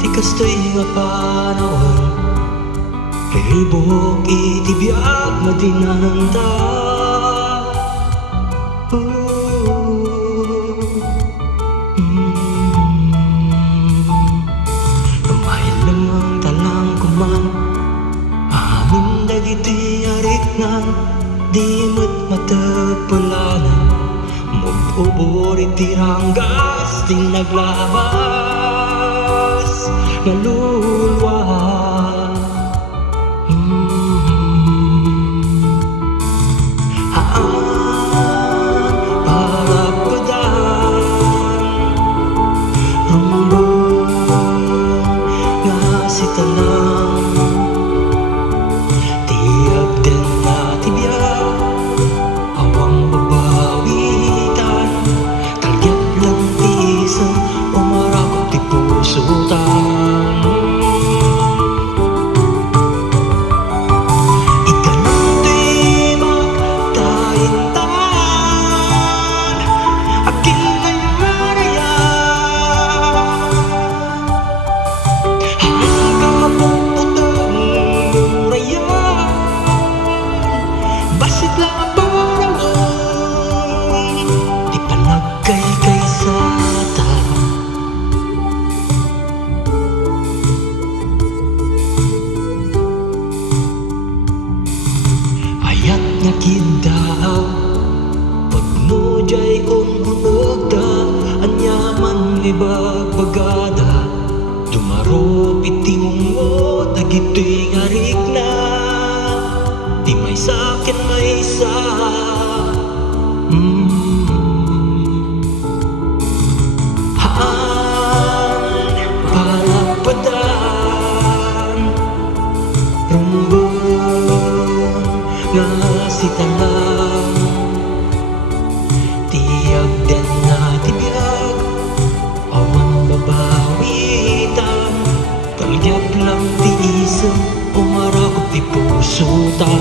Ti kastoy nga panahon, ribok iti biag madinanta. Mahal lamang talang kuman, amin dagiti arik nga di mo't matapulanan. Mububor iti ranggas ting naglabas nalulwa. Kindaw pagno jay ununagda anyaman ni bagbagada dumaro iti ungo dagitoy ngarik na di may sakin may sa haan palapadan rumbong nga sitalang tiyag den na tibiyag awang babawitan talyag lang tiisang umarap di puso ta.